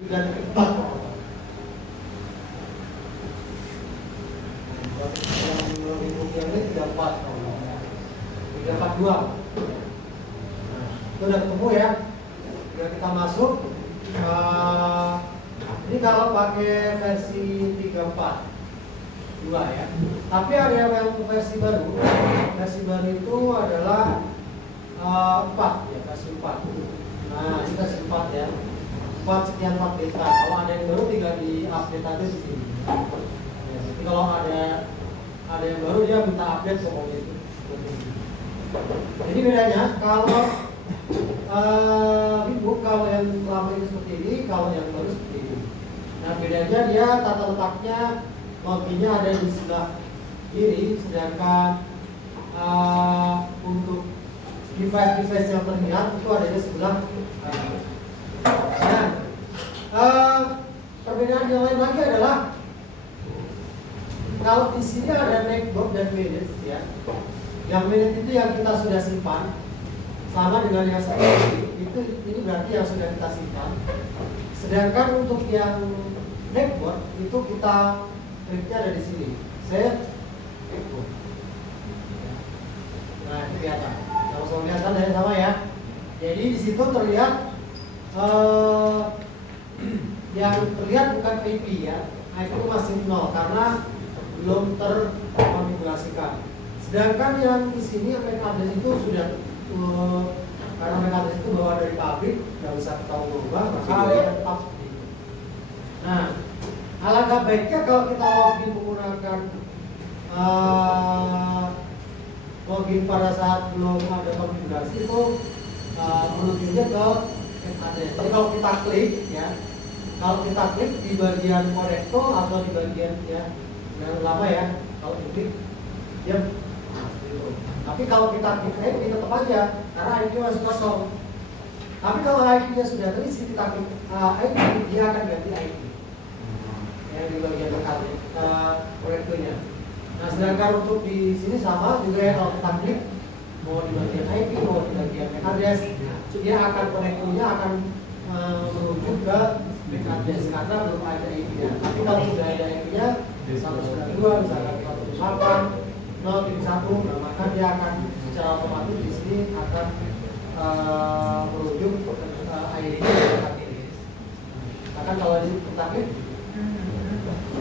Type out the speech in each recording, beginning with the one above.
dan keempat. Yang ini 34, 342. Itu udah ketemu ya. Jika kita masuk, ini kalau pakai versi 342 ya. Tapi ada yang versi baru. Versi baru itu adalah 4 ya, versi 4. Nah, ini versi 4 ya. 4 sekian 4 beta. Kalau ada yang baru tinggal di update aja di sini. Ya, jadi kalau ada yang baru dia minta update pokoknya itu. Jadi bedanya kalau kalau yang lama ini seperti ini, kalau yang baru seperti ini. Nah bedanya dia tata letaknya loginnya ada di sebelah kiri, sedangkan untuk device yang terlihat itu ada di sebelah kanan. Nah, perbedaan yang lain lagi adalah kalau di sini ada netbook dan minutes ya. Yang minute itu yang kita sudah simpan, sama dengan yang seperti itu. Ini berarti yang sudah kita simpan. Sedangkan untuk yang netbook itu kita kliknya ada di sini. Save netbook. Nah ini kelihatan. Kalau saya kelihatan dari sama ya. Jadi di situ terlihat yang terlihat bukan IP ya. IP itu masih 0 karena belum terkonfigurasikan. Sedangkan yang di sini MAC address itu sudah karena MAC address itu bawa dari pabrik, nggak bisa kita ubah, maka dia tetap seperti itu. Nah, alangkah baiknya kalau kita login menggunakan login pada saat belum ada konfigurasi itu menujunya ke MAC address. Jadi kalau kita klik ya, kalau kita klik di bagian konektor atau di bagian ya yang lama ya, kalau klik dia tapi kalau kita klik IP tetap aja karena IP masih kosong. Tapi kalau IP-nya sudah terisi, kita klik IP, dia akan ganti IP yang di bagian konektornya. Nah sedangkan untuk di sini sama juga ya, kalau kita klik mau di bagian IP mau di bagian MAC address, dia akan konektornya akan menuju ke MAC address karena belum ada IP-nya. Tapi kalau sudah ada IP-nya 192 misalkan 108 0.1, nah, maka dia akan secara otomatis di sini akan merujuk ID-nya ke tempat ini. Bahkan kalau di kita klik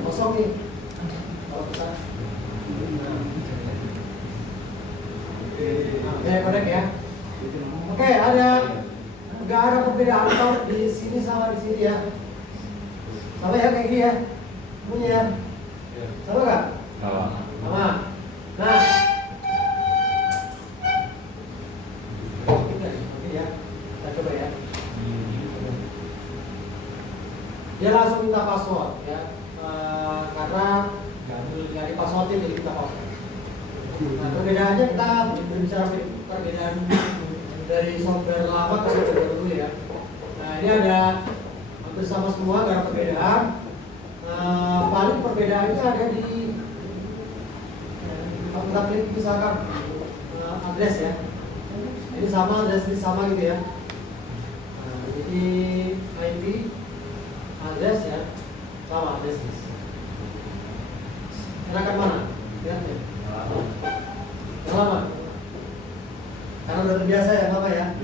kosong nih, kalau kita connect ya. Oke, nggak ada perbedaan kalau di sini sama di sini ya. Sama ya kayak gini ya, punya ya. Sama nggak? Sama. Nah, ya, kita coba ya. Dia langsung minta password ya, karena nggak di passwordin jadi kita password. Nah, perbedaannya kita berbicara perbedaan dari software lama ke software baru dulu ya. Nah, ini ada hampir sama semua, nggak ada perbedaan. Paling perbedaannya ada di kalau kita klik misalkan address ya, ini sama address ini sama gitu ya. Nah, jadi IP address ya sama address list. Enakan mana? Lihat ya. Yang lama. Karena udah terbiasa ya lama ya.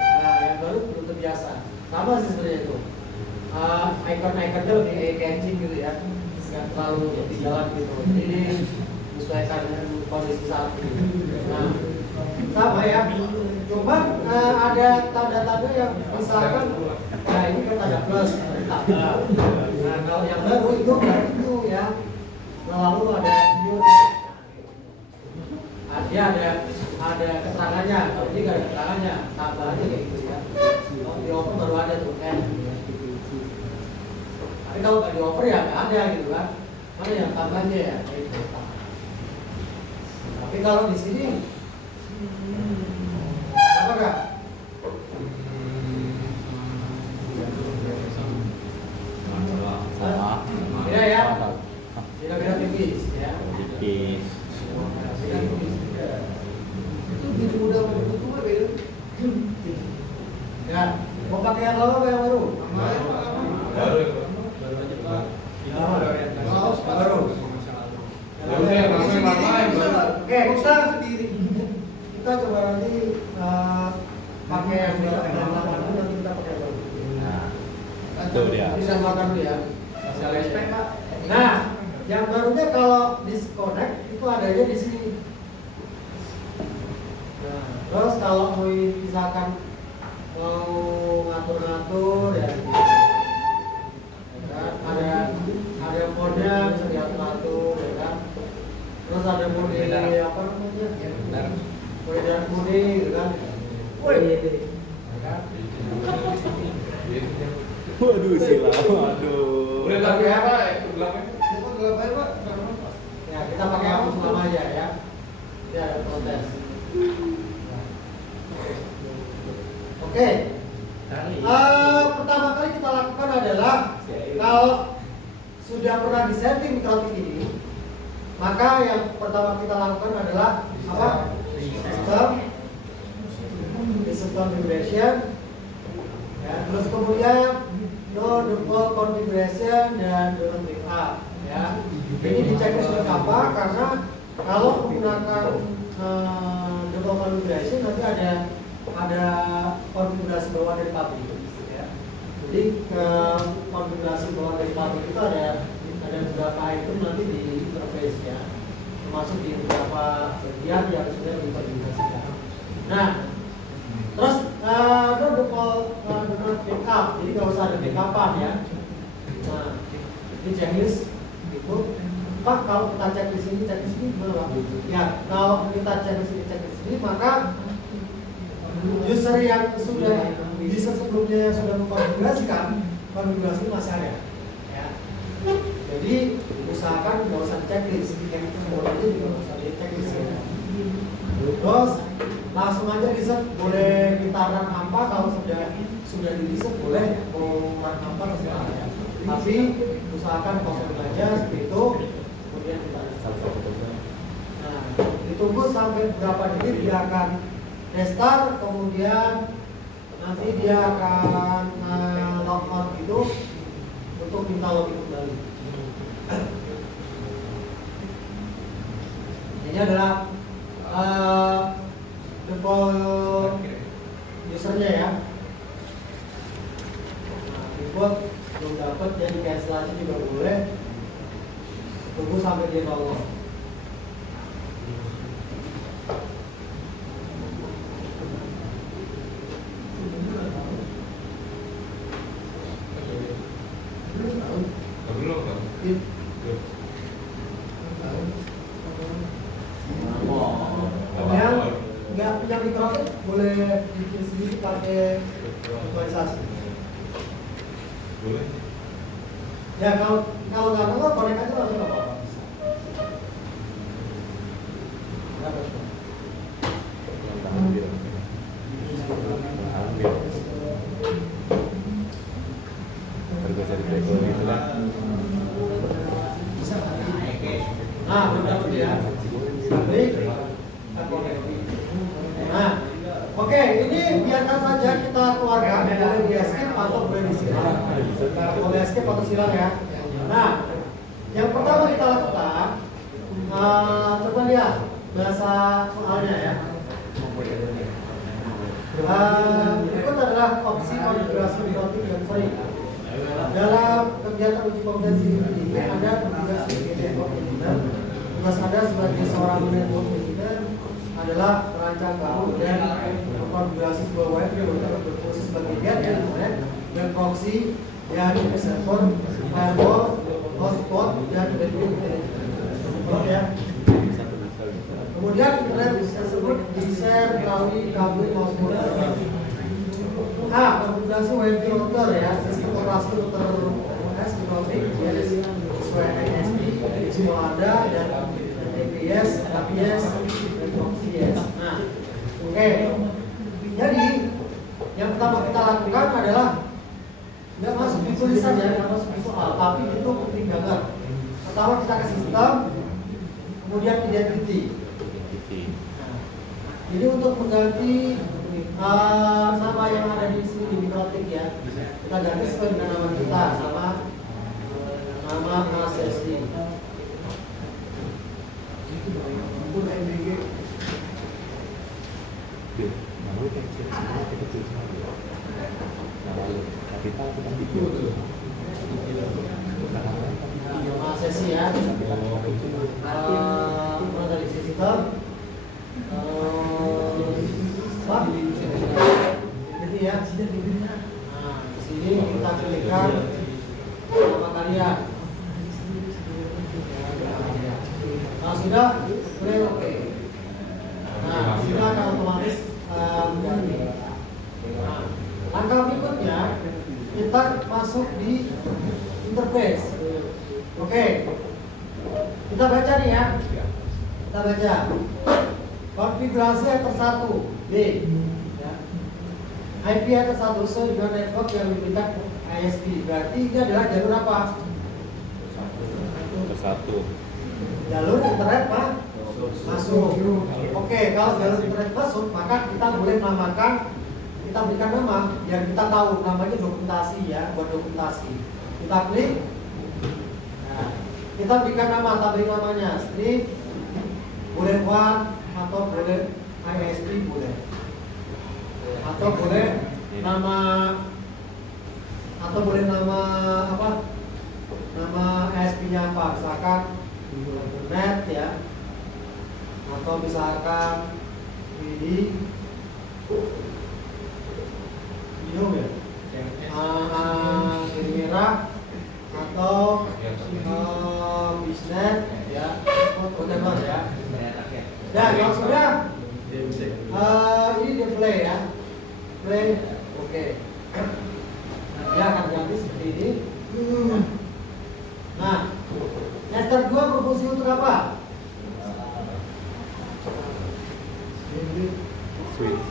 Nah yang baru belum terbiasa. Sama sih sebenarnya itu. Icon-iconnya lebih eye-catching gitu ya, nggak terlalu di jalan gitu. Jadi menyesuaikan dengan kondisi saat ini. Nah, sama ya. Cuma ada tanda-tanda yang misalkan, nah ini kan tanda plus, tanda. Nah kalau yang baru itu berarti itu ya. Lalu ada new. Dia ada keterangannya. Kalau ini nggak ada keterangannya, tambah aja kayak gitu ya. Kalau di offer baru ada tuh N. Tapi kalau nggak di offer ya nggak ada gitu kan. Mana yang tambahnya ya? Gitu. Tapi kalau di sini apa kak? Beda ya? Beda tipis ya? Tipis. Itu gitu mudah menurut gue beda. Ya, mau pakai yang lama apa yang baru? Baru ya, Pak? Baru. Oke, kita coba nanti pakai yang lama dulu, nanti kita pakai baru. Tuh dia. Bisa makan dulu ya. Nah, yang barunya kalau disconnect itu adanya di sini. Nah, terus kalau mau misalkan mau ngatur-ngatur ya, ada phone-nya bisa diatur-atur ya kan. Terus ada mode apa namanya? Mode dan mode gitu kan. Waduh silau, waduh. Boleh lagi ya, Pak? Ya, kita pakai hapus lama aja ya. Ya, ada protes. Oke. Pertama kali kita lakukan adalah kalau sudah pernah disetting mikrotik ini, maka yang pertama kita lakukan adalah apa? System configuration. Ya, terus kemudian no default configuration dan don't backup. Ya, ini dicek sudah apa? Karena kalau menggunakan default configuration nanti ada konfigurasi bawaan dari pabrik. Ya. Jadi konfigurasi bawaan dari pabrik itu ada beberapa item nanti di interface ya, termasuk di beberapa bagian yang sudah dikonfigurasikan. Nah, terus default backup, jadi nggak usah ada backupan ya. Nah, ini checklist itu. Pak, kalau kita cek di sini gimana? Ya, kalau kita cek di sini, maka user yang user sebelumnya sudah mengkonfigurasikan, konfigurasi masih ada. Ya. Jadi usahakan nggak usah checklist, yang semuanya juga nggak usah checklist. Ya. Terus langsung aja reset, boleh kita run apa kalau sudah di reset, boleh mau run apa terserah ya. Tapi usahakan kosong aja seperti itu, kemudian kita restart. Nah, ditunggu sampai berapa detik dia akan restart, kemudian nanti dia akan log out gitu untuk minta login kembali. Ini adalah default usernya ya. Nah, default belum dapat, jadi cancellation juga boleh. Tunggu sampai dia download. Yang punya mikrotik boleh bikin sendiri pakai virtualisasi. Boleh. Ya kalau nggak tahu konek aja langsung nggak apa-apa. Nah, benar ya. Nah, oke, ini biarkan saja kita keluarkan, boleh di escape atau boleh di silang. Boleh escape atau silang ya. Nah, yang pertama kita lakukan, coba lihat bahasa soalnya ya. Berikut adalah opsi konfigurasi mikrotik yang sering. Dalam kegiatan uji kompetensi ini ada konfigurasi network engineer. Tugas Anda sebagai seorang network engineer adalah merancang bangun dan konfigurasi sebuah WiFi yang berfungsi sebagai gateway internet dan proxy dan server, firewall, hotspot dan network ya. Kemudian internet tersebut di-share melalui kabel hotspot. Konfigurasi WiFi router ya, sistem operasi router OS mikrotik dari sesuai ISP, semua ada dan TPS, APS, dan proxy-S. Nah, oke. Jadi yang pertama kita lakukan adalah nggak masuk di tulisan ya, nggak masuk di soal, tapi itu penting banget. Pertama kita ke sistem, kemudian identity. Nah, jadi untuk mengganti nama yang ada di sini di mikrotik ya, kita ganti sesuai dengan nama kita sama sesi ya. Mulai dari sesi ter. Apa? Jadi ya. Nah, di sini kita pilihkan nama kalian. Nah, sudah, boleh oke. Nah, kita akan otomatis mengganti. Nah, langkah berikutnya kita masuk di interface. Oke, kita baca nih ya. Kita baca konfigurasi atas 1 B ya. IP atas 1 so dengan network yang diberikan ISP. Berarti ini adalah jalur apa? Satu. Jalur internet Pak masuk. Oke, kalau jalur internet masuk maka kita boleh namakan, kita berikan nama yang kita tahu, namanya dokumentasi ya, buat dokumentasi. Kita klik. Nah, kita berikan nama, kita beri namanya strip, boleh one atau boleh ISP boleh, atau boleh nama, atau boleh nama apa? Nama ISP-nya apa? Misalkan net ya, atau misalkan ini home ya, ini merah atau bisnet ya, whatever ya. Dan kalau sudah ini display ya, play, oke. Dia akan ganti seperti ini. Nah, network 2 berfungsi untuk apa? Switch.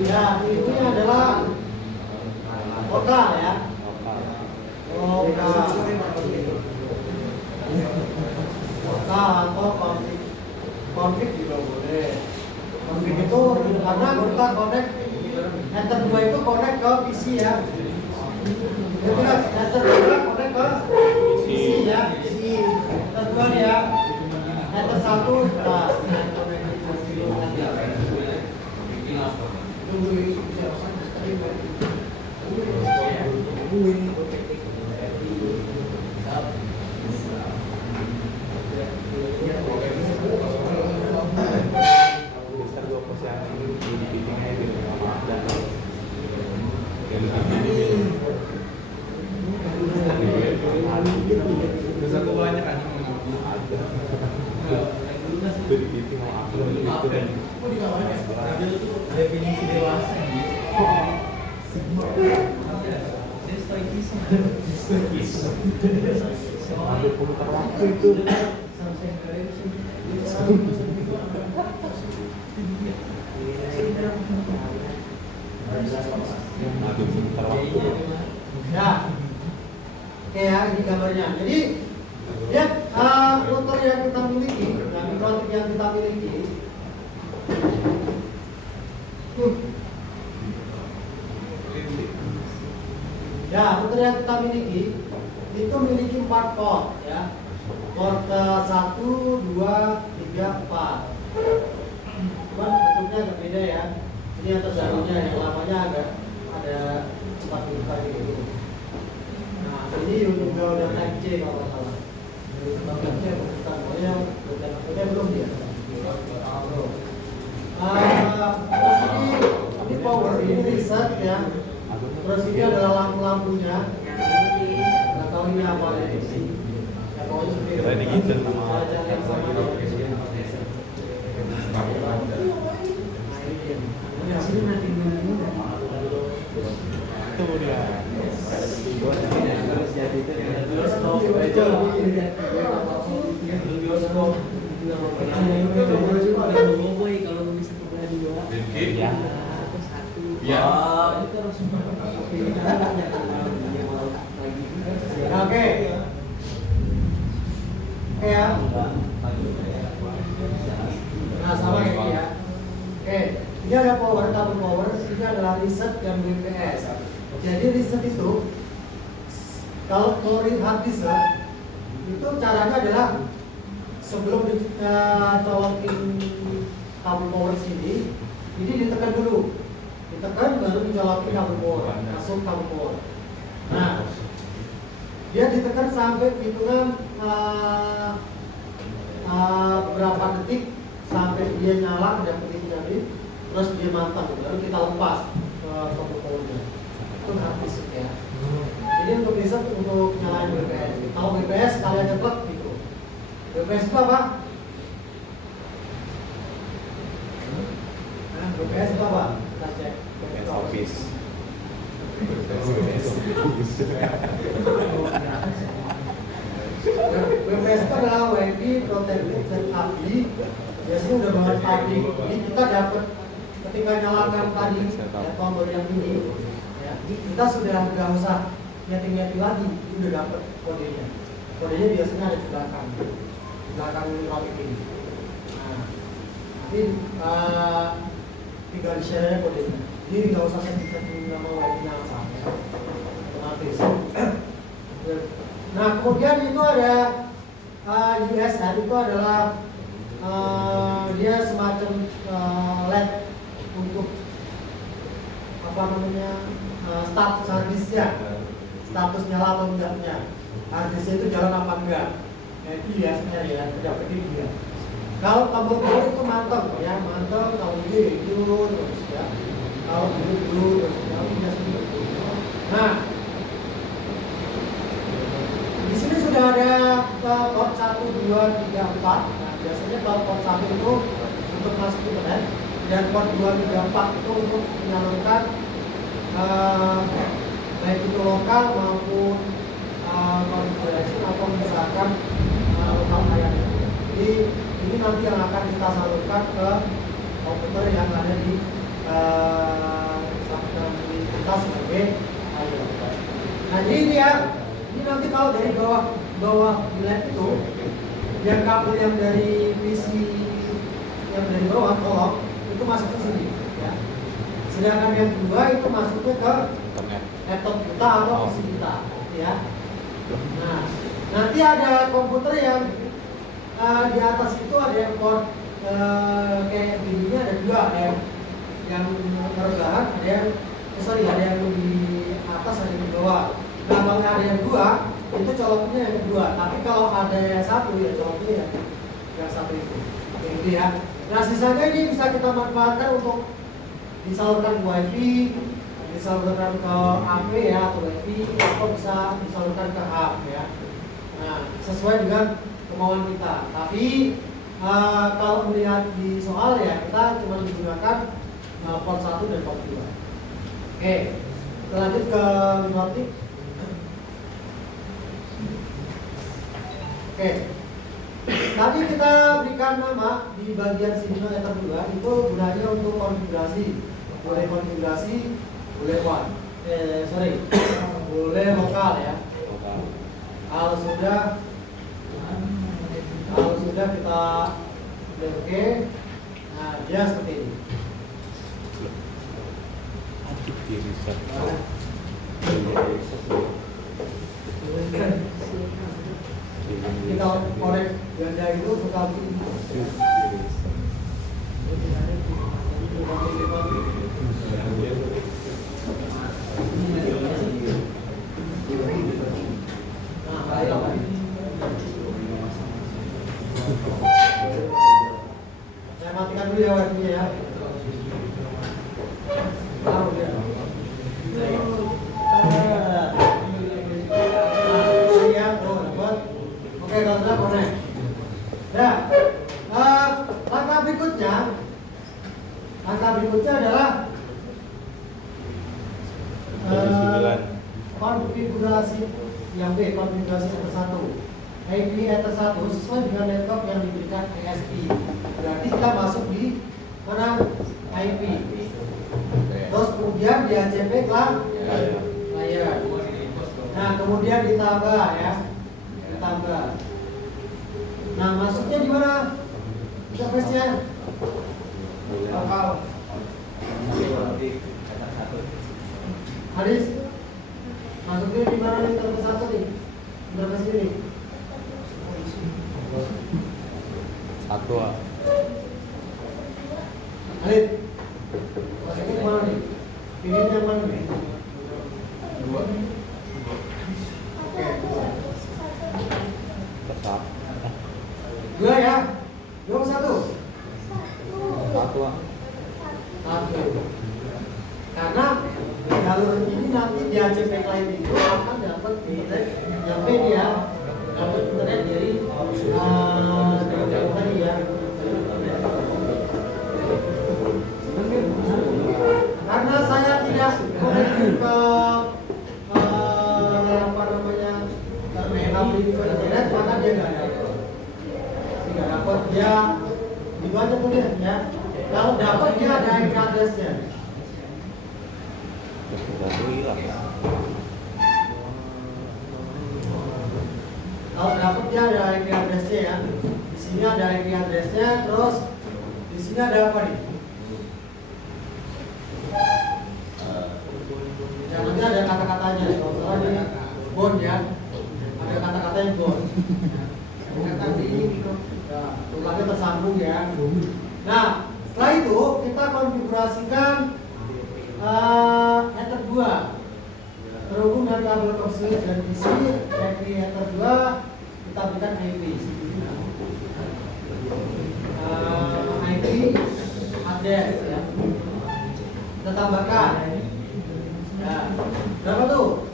Ya, ini adalah lokal ya. Lokal atau konfig juga boleh. Konfig itu karena kita connect network 2 itu connect ke PC ya. Itu kan network 2 connect ke PC ya. Network 2 ya. Network 1 sudah definisi dewasa Ada pemutar waktu itu. Ada pemutar waktu. ya. Oke ya, ini gambarnya. Jadi lihat router yang kita miliki, mikrotik yang kita miliki. Ya, router yang kita miliki itu memiliki 4 port ya. Port 1, 2, 3, 4. Cuman bentuknya agak beda ya. Ini yang terbarunya, yang lamanya agak ada 4 buka gitu. Nah, ini juga udah type C kalau nggak salah. Type C bukan, pokoknya udah belum dia. Terus ini power, ini reset ya. Terus ini adalah lampu-lampunya. Nggak tahu ini apa ya. Ya, pokoknya seperti itu. Kira ini gitu sama. Yang sama ya. Ini hasilnya nanti Itu dia. Ya. Oke. Ya. Nah, sama kayak gini ya. Oke, ini ada power, tabung power, ini adalah reset dan WPS. Jadi reset itu kalau mau hard disk itu caranya adalah sebelum dicolokin kabel power sini, ini ditekan dulu, ditekan baru dicolokin kabel power, masuk kabel power. Nah, dia ditekan sampai hitungan berapa detik sampai dia nyala, ada putih tadi, terus dia matang, baru kita lepas ke kabel powernya. Itu habis ya. Jadi untuk riset untuk nyalain BPS. Kalau BPS kalian ceplok gitu. BPS itu apa? Nah, BPS itu apa? Kita cek. Office. BPS itu adalah WiFi Protected Set API. Biasanya udah banget tadi. Jadi kita dapat ketika nyalakan tadi ya, tombol yang ini, ya, kita sudah nggak usah nyeting lagi, itu udah dapat kodenya. Kodenya biasanya ada di belakang grafik ini. Nah, nanti tinggal di share kodenya. Jadi nggak usah setting nama WiFi-nya apa, ya. Otomatis. Nah, kemudian itu ada USR, itu adalah dia semacam LED untuk apa namanya status harddisknya, status nyala atau enggaknya, harddisknya itu jalan apa enggak. Nah, itu USR ya, kedapatnya dia. Kalau tombol power itu mantap ya, mantap. Kalau ini hijau terus ya, kalau biru terus ya, biasanya. Nah, di sini sudah ada port 1, 2, 3, 4. Nah, biasanya kalau port 1 itu untuk masuk internet dan port 2, 3, 4 itu untuk menyalurkan baik itu lokal maupun konfigurasi atau misalkan lokal layar. Jadi ini nanti yang akan kita salurkan ke komputer yang ada di kita sebagai layar. Nah, jadi ini ya. Ini nanti kalau dari bawah di lab itu, yang kabel yang dari PC yang dari bawah kolom itu masuk ke sini, ya. Sedangkan yang kedua itu masuknya ke laptop kita atau PC kita, ya. Nah, nanti ada komputer yang di atas itu ada yang port kayak begini, ada dua, ada yang rebahan, ada yang di atas, ada yang di bawah. Nah, kalau ada yang dua, itu colokinnya yang kedua. Tapi kalau ada yang satu, ya colokinnya yang satu itu. Gitu ya. Nah, sisanya ini bisa kita manfaatkan untuk disalurkan ke WiFi, disalurkan ke AP ya, atau WiFi, atau bisa disalurkan ke hub ya. Nah, sesuai dengan kemauan kita. Tapi kalau melihat di soal ya, kita cuma menggunakan port 1 dan port 2. Oke, kita lanjut ke Linoptik. Oke, tadi kita berikan nama di bagian sini letter 2 itu gunanya untuk konfigurasi, boleh konfigurasi, boleh boleh lokal ya. Kalau sudah kita oke, nah dia seperti ini. Kita korek ganda itu suka begini. Nah, ayo. Saya matikan dulu ya wifi-nya ya. Taruh dia. Oke, kalau sudah connect. Nah, langkah berikutnya adalah konfigurasi yang B, konfigurasi letter 1. IP letter 1 sesuai dengan laptop yang diberikan ESP. Berarti kita masuk di mana IP. Terus kemudian di ACP layar. Nah, kemudian ditambah ya. Ditambah. Nah, masuknya di mana? Interface-nya lokal. Hadis. Masuknya di mana nih interface 1 nih? Interface ini. Dua. Alif. Masuknya kemana nih? Pilihnya yang mana nih? Dua. Oke. Tetap. Dua ya. Dua satu. Satu lah. Satu. Karena jalur ini nanti di ACP lain itu akan dapat internet yang ya, dapat internet dari tadi ya. Karena saya tidak connect ke apa namanya kabel ke internet, maka dia nggak dapat. Tidak dapat dia gitu aja tuh dia ya. Kalau dapat dia ada IP address-nya. Satu hilang. Kalau dapat dia ada IP address-nya ya. Di sini ada IP address-nya, terus di sini ada apa nih? Ya, nanti ada kata-katanya. Kalau salah ini bond ya. Ada kata-katanya bond. Kata ini nah, tulisannya tersambung ya. Nah, setelah itu kita konfigurasikan header 2 terhubung dengan kabel koaksial dan isi IP header 2 kita berikan IP IP address ya. Kita tambahkan ya. Berapa tuh?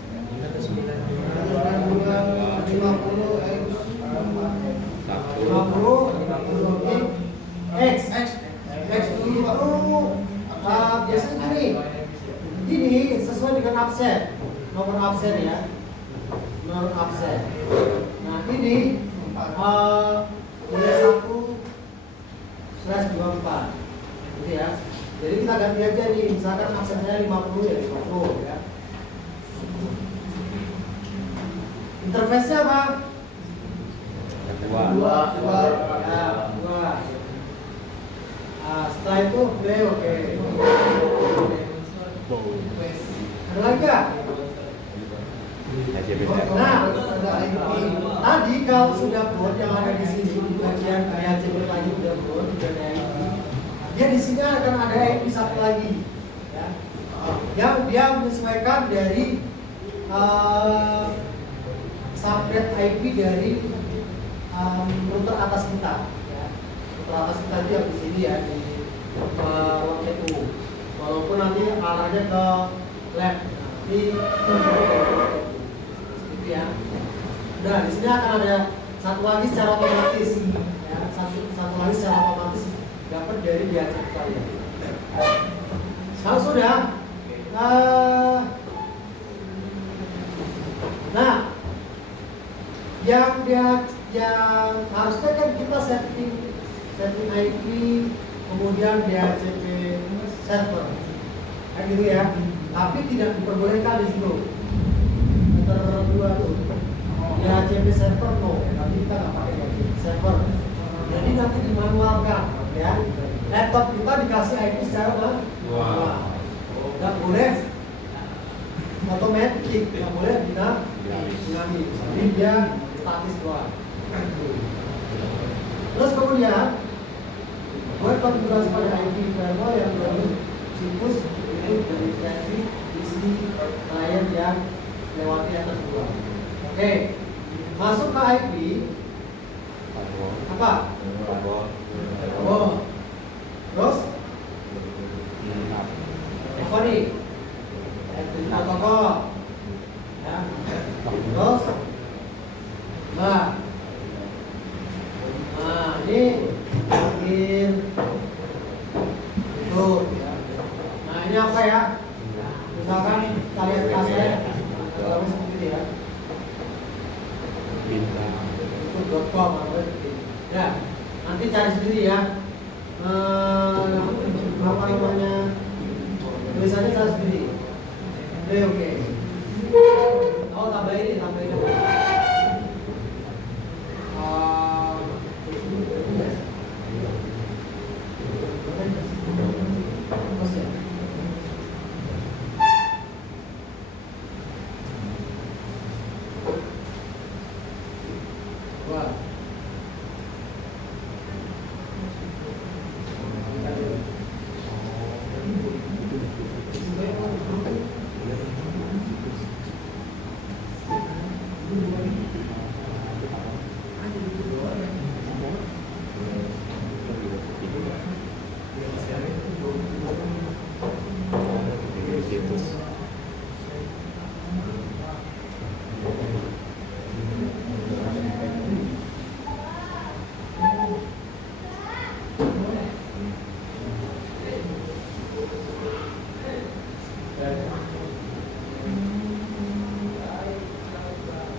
50 X itu biasanya ini sesuai dengan absen, nomor absen ya, nomor absen. Nah ini mulai 1/24 gitu ya. Jadi kita ganti aja nih, misalkan absen saya 50 ya 50 ya. Interface-nya apa? Dua. Setelah itu play oke. Ada lagi nggak? Nah, tadi kalau sudah board yang ada di sini di bagian ACP lagi udah board, udah ada IP. Dia di sini akan ada IP satu lagi, ya. Yang dia menyesuaikan dari subnet IP dari router atas kita. Atas kita itu yang di sini ya di ruang CPU. Walaupun nanti arahnya ke lab, nanti seperti ya. Nah di sini akan ada satu lagi secara otomatis, ya satu lagi secara otomatis dapat dari diajar kalian. Kalau sudah, nah yang harusnya kan kita setting IP, kemudian DHCP server, kayak gitu ya. Tapi tidak diperbolehkan di situ. Dua tuh, DHCP server no, nanti kita nggak pakai DHCP server. Jadi nanti dimanualkan, ya. Laptop kita dikasih IP secara manual. Nggak boleh otomatis, nggak boleh dinamis. Jadi dia statis doang. Terus kemudian buat konfigurasi pada IP firewall yang situs itu dari traffic isi klien yang lewati atas dua. Oke, masuk ke IP apa? Oh, terus apa nih? Protokol, ya. Terus, ini login itu ya. Nah ini apa ya? Misalkan kalian kasih kalau seperti ya itu.com ya, nanti cari sendiri ya. Apa namanya, tulisannya cari sendiri. Oke. Oh tambah ini.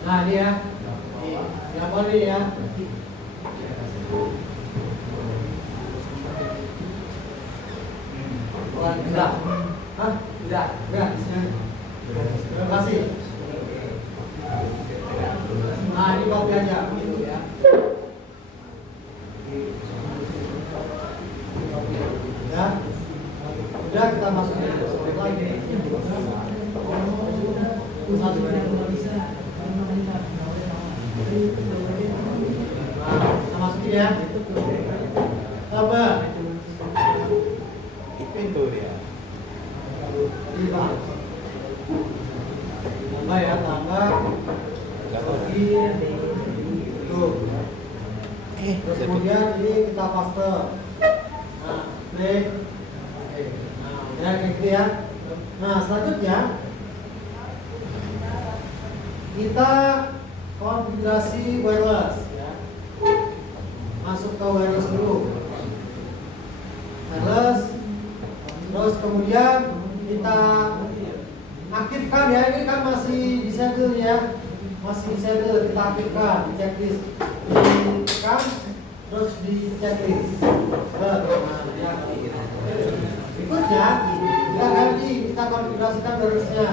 Nah ini ya, yang mana ini ya? Enggak. Hah? Enggak. Terima kasih. Nah ini kopi aja gitu ya. Ya. Udah kita masukin lagi. Satu. Nah, kita masukin ya. Tambah. Pintu dia. Tambah ya, tambah. Lagi. Tuh. Terus kemudian ini kita paste. Nah, klik. Nah, ya kayak gitu ya. Nah, selanjutnya kita konfigurasi wireless ya. Masuk ke wireless dulu. Wireless. Terus kemudian kita aktifkan ya, ini kan masih disable ya. Masih disable, kita aktifkan di checklist. Ditekan terus di checklist. Berikutnya kita ganti, kita konfigurasikan wirelessnya.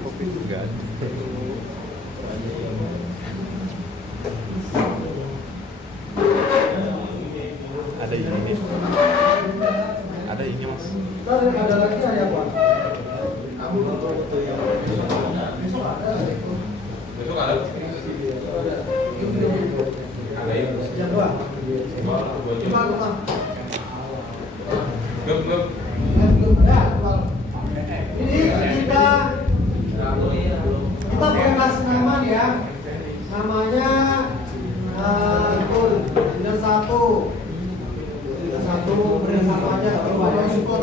Kopi juga. Ada ini. Ada ini mas. Ntar ada lagi ada apa? Besok ada. Besok ada. Ada ya. Jam 2. Cuma Gep. Ini kita pakai kasih nama nih ya. Namanya itu bidang satu bidang satu aja coba ikut.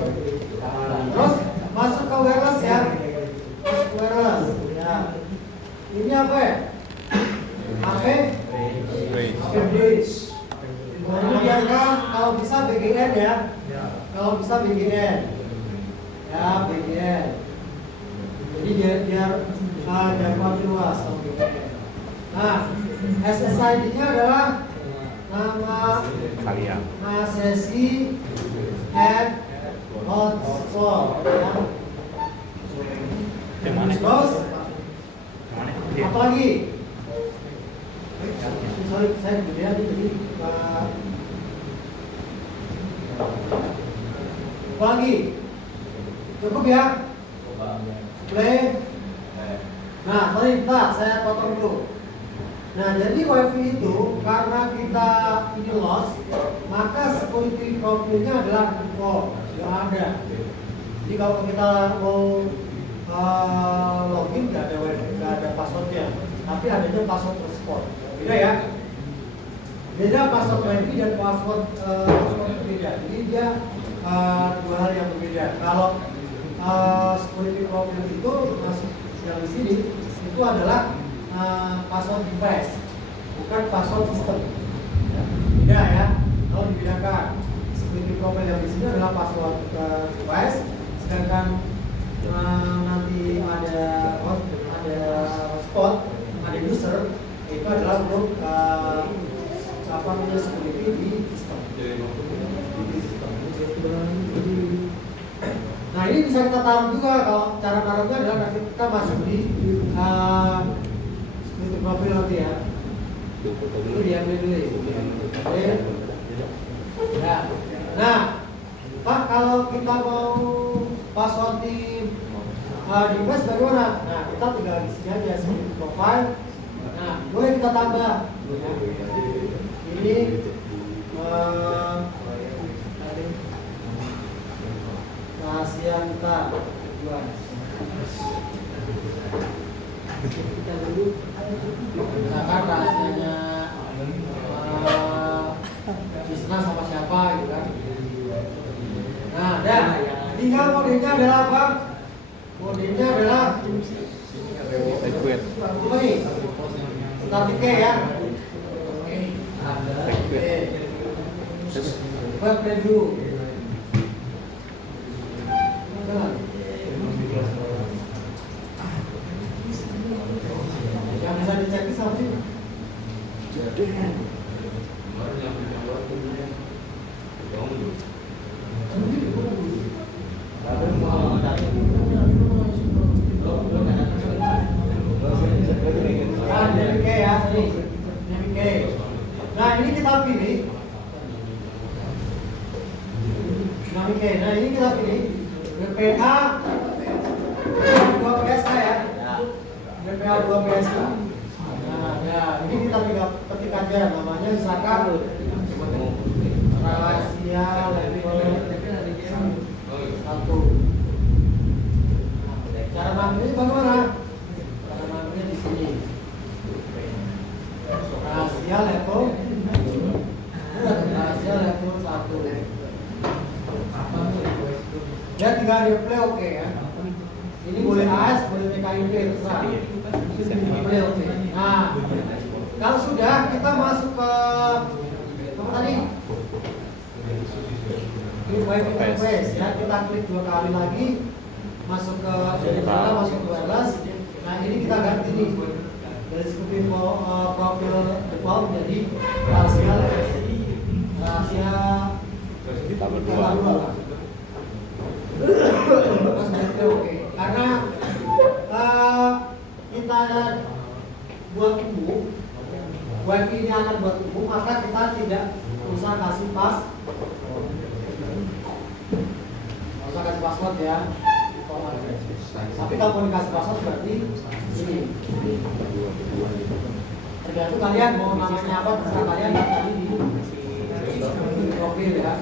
Terus masuk ke wireless ya. Masuk ke wireless ya. Ini apa ya? HP bridge. Nah, ini biarkan kalau bisa BGN ya. Kalau bisa BGN. Ya, BGN. Jadi biar jangkauan luas kalau BGN. Nah, SSID-nya adalah nama Kalian. sesi and hotspot ya. Yang mana? Terus Yang mana? apa lagi? Sorry, saya kemudian jadi apa lagi? Cukup ya? Play. Nah, sorry, bentar, saya potong dulu. Nah, jadi WiFi itu karena kita ini lost, maka security profilnya adalah default yang ada. Jadi kalau kita mau login nggak ada WiFi, nggak ada passwordnya, tapi adanya password transport. Beda ya? Beda password WiFi dan password berbeda. Jadi dia dua hal yang berbeda. Kalau security profile itu masuk yang di sini itu adalah password device, bukan password system. Ya, beda ya. Kalau dibedakan, security profile yang di sini adalah password device, sedangkan nanti ada hotspot, ada user, itu adalah untuk apa namanya security di sistem. Nah ini bisa kita taruh juga. Kalau cara taruhnya adalah nanti kita masuk di security profile nanti ya. Itu diambil dulu. Oke. Ya. Nah, Pak kalau kita mau password di device bagaimana? Nah kita tinggal di sini aja security profile. Nah boleh kita tambah. Ya. Ini rahasia kita tujuan. Misalkan rahasianya bisnis sama siapa gitu kan. Nah, tinggal kodenya adalah apa? Kodenya adalah Liquid. Apa nih? Static ya. Liquid. Web review. Jalan. Yang bisa dicek di sama sih. Nah, DMK ya, sini. DMK. Nah, ini kita pilih. DMK. Nah, ini kita pilih. BPA 2 PSK ya. BPA 2 PSK. Nah, ya, ini kita ketik aja namanya misalkan rahasia level 1. Cara ngambilnya bagaimana? Cara ngambilnya di sini. Rahasia level 1. Dia tinggal replay oke ya. Ini boleh AS, boleh PKIP terserah. Replay oke. Nah, kalau sudah kita masuk ke apa tadi? Ini wifi request ya. Kita klik 2 kali lagi, masuk ke general, masuk ke wireless. Nah, ini kita ganti nih dari seperti profil default menjadi rahasia Ditambah 2. Oke, karena kita buat umum, wifi ini akan buat umum, maka kita tidak usah kasih password ya. Tapi kalau mau dikasih password berarti ini. Tergantung kalian mau namanya apa, terserah kalian tadi di profil ya.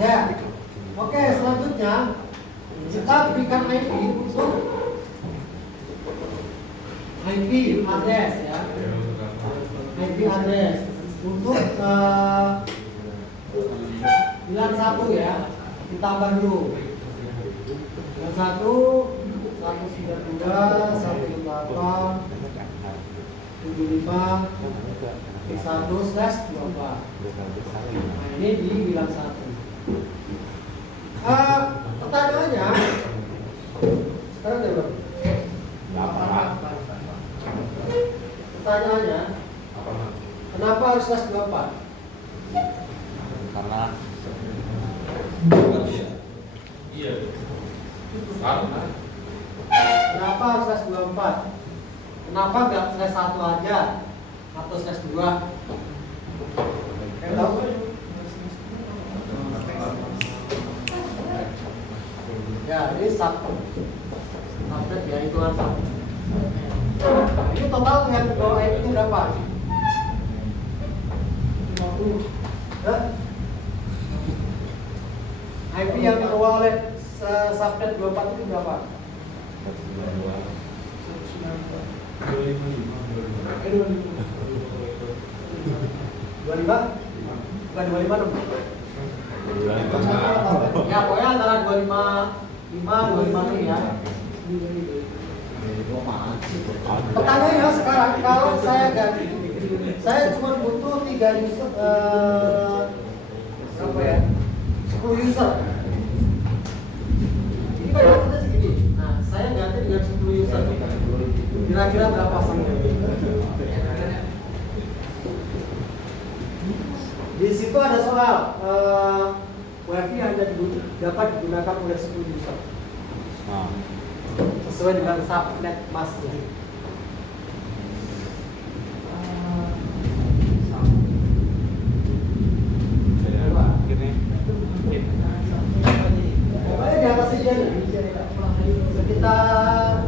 Ya. Oke, selanjutnya kita berikan IP untuk IP address ya. IP address untuk bilan 1 ya. Ditambah dulu. Bilan 1 192 18 75 1/24. Nah, ini di bilan 1. Pertanyaannya sekarang ya bro. Pertanyaannya kenapa harus kelas 24? Karena Iya. Karena Kenapa harus kelas 24? Kenapa nggak kelas 1 aja atau kelas 2? Kayak tahu? Ya, ini subnet ya, hitungan sub. Ini total yang bawa IP itu berapa? 50. IP yang dibawa oleh subnet 24 itu berapa? 25? Bukan 25 dong? Ya, pokoknya antara 25 ya. Pertanyaannya sekarang, kalau saya ganti, saya cuma butuh 3 user, berapa ya? 10 user. Ini kan maksudnya segini. Nah, saya ganti dengan 10 user. Kira-kira berapa sih? Di situ ada soal WiFi hanya dapat digunakan oleh 10 user. Sesuai dengan subnet masknya. Pokoknya di atas aja nih. Sekitar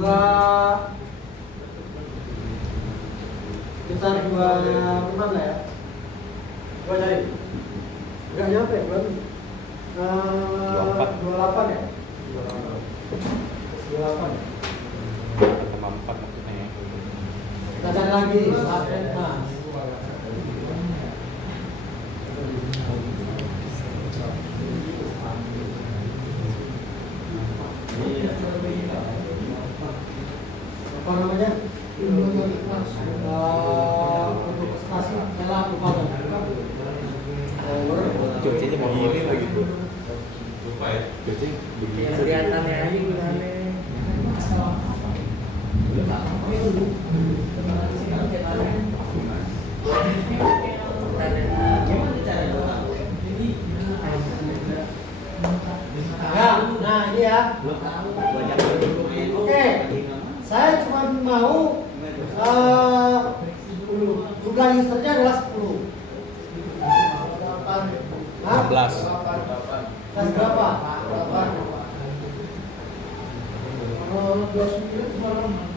2 mana ya? Gua cari. Enggak nyampe, 28 ya? 28. Tambah 4 maksudnya. Kita cari lagi subnet mas. Cuacanya begini lagi tuh. Lupa ya. Cuacanya begini. Kelihatannya aja gimana. Ya, nah ini ya. Oke, saya cuma mau jumlah usernya adalah 10. Hah? 16. Kelas berapa?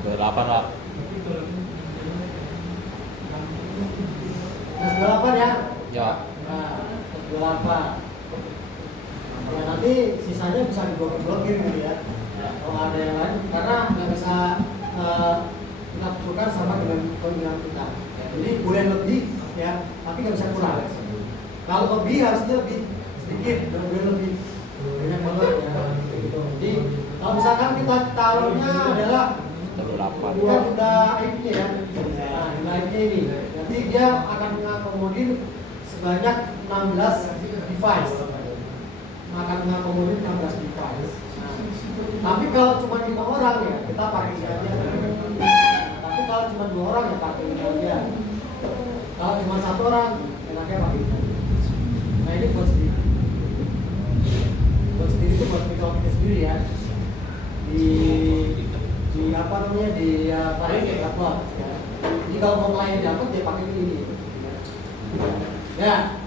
Delapan lah. Kelas 28 ya? Ya. Nah, kelas 28. Ya nanti sisanya bisa diblokir gitu ya. Kalau ada yang lain, karena nggak bisa kita tukar sama dengan pemilihan kita. Jadi boleh lebih ya, tapi nggak bisa kurang. Kalau lebih harusnya lebih sedikit, dan boleh lebih banyak banget ya. Gitu. Jadi kalau misalkan kita taruhnya adalah 28. bukan kita IP-nya ya. Nah, jumlah IP-nya ini. Nanti dia akan mengakomodir sebanyak 16 device. Akan mengakomodir 16 device. Nah, tapi kalau cuma 5 orang ya, kita pakai ini aja. Tapi kalau cuma 2 orang ya pakai ini aja. Kalau cuma 1 orang, enaknya pakai ini aja. Nah, ini buat sendiri. Buat sendiri itu buat kita sendiri ya. Di apa namanya di klien dapat ya. Jadi kalau mau klien dapat dia pakai ini. Ya.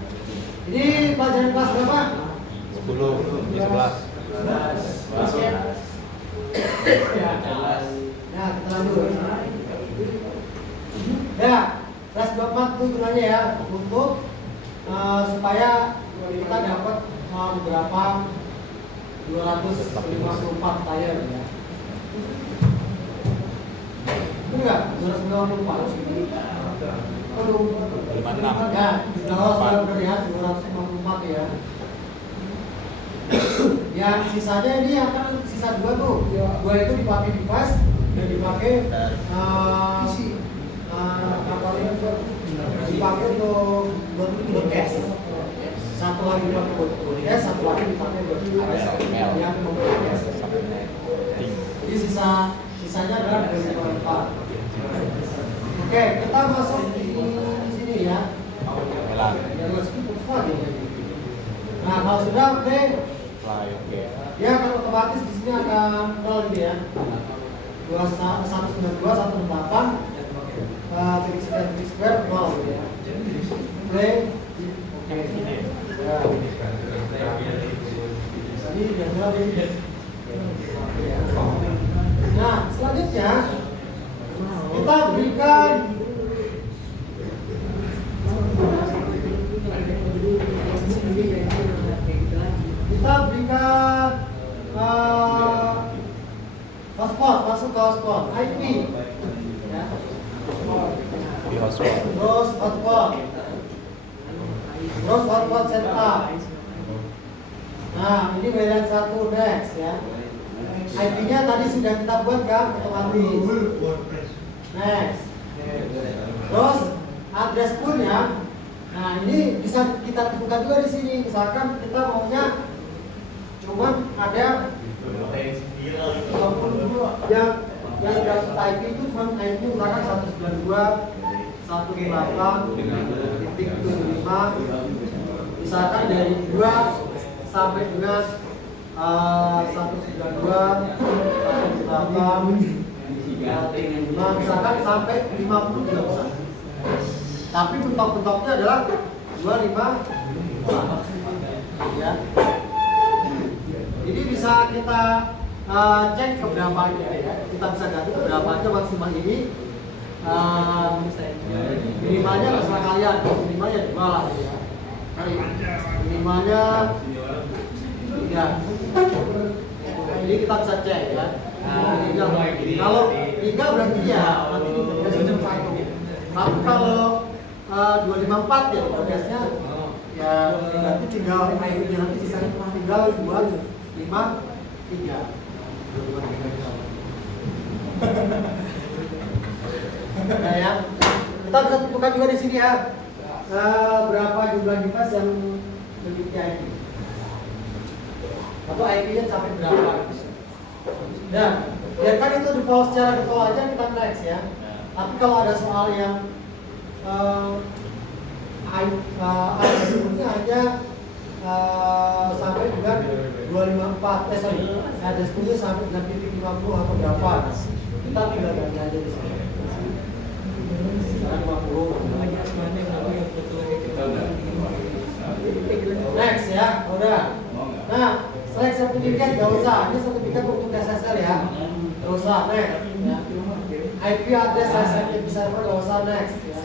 Ini pelajaran kelas berapa? 10, 11. Ya. Ya, kita lanjut. Ya, kelas 24 itu gunanya ya untuk supaya kita dapat beberapa 254 tayar ya. Betul nggak? 254. Aduh. 56. Ya, kalau saya udah lihat 254 ya. Yang sisanya ini akan sisa 2 tuh. 2 itu dipakai device dan dipakai apa ini? Dipakai untuk cash. Satu lagi buat cash, satu lagi dipakai buat yang membuat cash. Jadi sisanya adalah 254. Oke, kita masuk di sini ya. Melan. Ya, nah, kalau sudah oke, Fly, oke. ya kan otomatis di sini akan 0 ini ya. 192, 168, titik sekian, titik square, 0 gitu ya. Play, oke. Ya. Ini udah 0 ini. Nah, selanjutnya kita berikan hotspot, masuk ke hotspot, IP ya. Di hotspot. Terus hotspot setup. Nah, ini WLAN 1 next ya. IP-nya tadi sudah kita buat kan otomatis. Next. Terus address pool-nya. Nah, ini bisa kita tentukan juga di sini. Misalkan kita maunya cuman ada yang dapat IP itu cuma IP misalkan 192.168.75 misalkan dari 2 sampai dengan 192.168.75 misalkan sampai 50 juga bisa. Tapi bentok-bentoknya adalah 254 ya. Jadi bisa kita cek ke berapa aja ya. Kita bisa ganti ke berapa aja maksimal ini. Minimalnya terserah kalian, minimalnya 2 lah ya. Minimalnya 3. Jadi kita bisa cek ya. Kalau 3 berarti ya nanti ini tapi kalau 254 ya progresnya ya berarti tinggal nanti sisanya tinggal 253. Nah ya, kita bisa tentukan juga di sini ya berapa jumlah device yang meneliti IP. Atau IP-nya sampai berapa? Dan biarkan itu default secara default aja, kita next ya. Tapi kalau ada soal yang sebutnya hanya sampai dengan 254, ada 10 sampai dengan titik 50 atau berapa? Kita tinggal ganti aja di sini. Sekarang 50. Next ya, udah. Nah, select sertifikat gak usah. Ini sertifikat untuk SSL ya. Gak usah, next. Ya. IP address SSL server gak usah, next. Ya.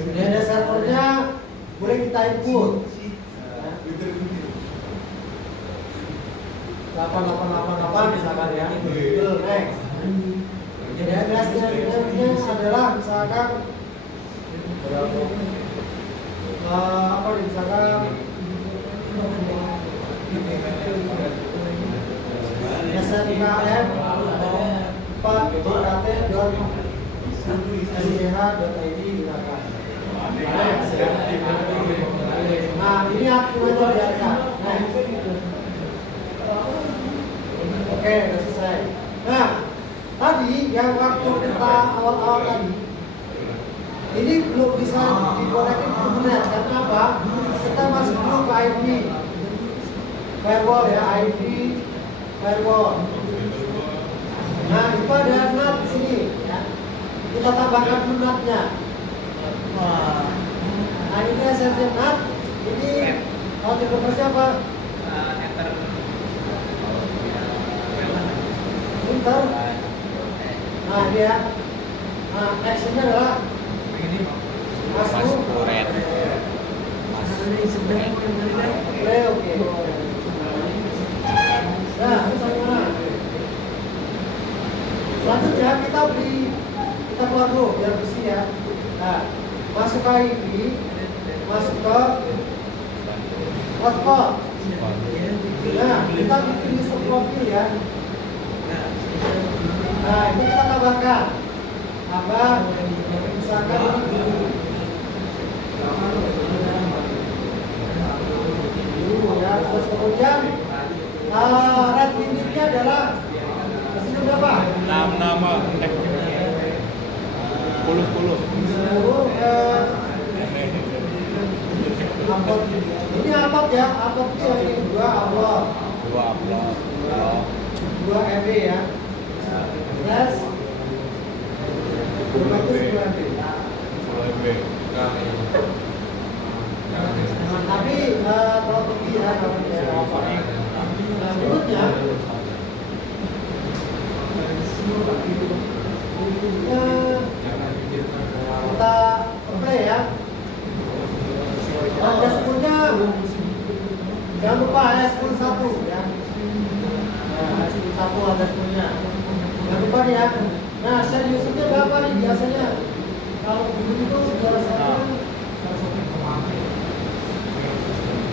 Di ada servernya boleh kita input. 8888 misalkan ya. Next. Jadi addressnya adalah misalkan apa nih, misalkan SNKM 4jkt.sch.id misalkan. Next ya. Nah ini aktifnya biarkan. Next. Oke, udah selesai. Nah, tadi yang waktu kita awal-awal tadi, ini belum bisa dikonekin ke internet. Karena apa? Kita masuk dulu ke IP firewall ya, IP firewall. Nah, itu ada NAT di sini ya. Kita tambahkan dulu NAT-nya. Nah, ini SSL NAT. Ini tipe versi apa? Enter. Nah, ini ya. Nah, actionnya adalah masuk. Oke. Nah, terus mana? Selanjutnya kita keluar dulu biar bersih ya. Nah, masuk ke IP, masuk ke hotspot. Nah, kita bikin user profil ya. Nah, ini kita tambahkan. Misalkan ya, terus kemudian red limitnya adalah itu berapa? 6 nama 10 upload. Ini upload ya, upload itu yang 2 upload 2 MB ya. Plus 2 MB. Tapi kalau pergi ya, berikutnya kita play ya. Dashboardnya jangan lupa S11 ya. S11 dashboardnya. Jangan lupa nih ya. Nah, share usernya berapa nih biasanya? Kalau begitu biasanya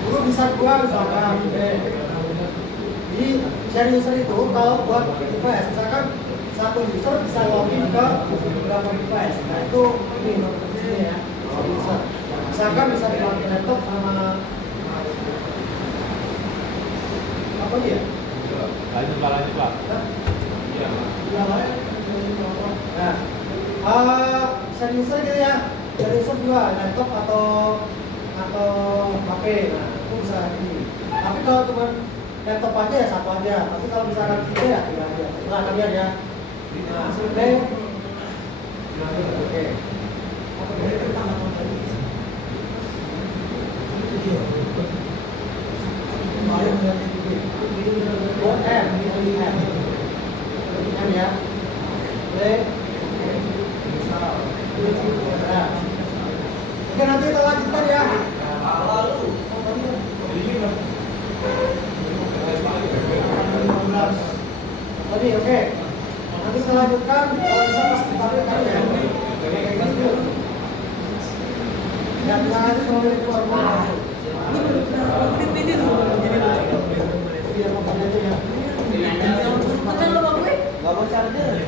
dulu bisa 2 misalkan. Jadi share user itu kalau buat device, misalkan satu user bisa login ke beberapa device. Nah itu ini ya, user. Misalkan bisa dipakai laptop sama apa dia? Lanjut Pak. Iya. Nah, share user gitu ya. Share user 2, laptop atau HP. Nah itu bisa ini. Tapi kalau cuma laptop aja ya 1 aja. Tapi kalau misalkan 3 ya 3 aja. Setelah kalian ya. Nah, play. Oke. M ya. Play. Nah. Oke, nanti kita lanjutkan ya. Tadi oke. Nanti kita lanjutkan. Kalau bisa pasti tampilkan ya. Ya, terima kasih. Assalamualaikum warahmatullahi wabarakatuh. Gak mau charger.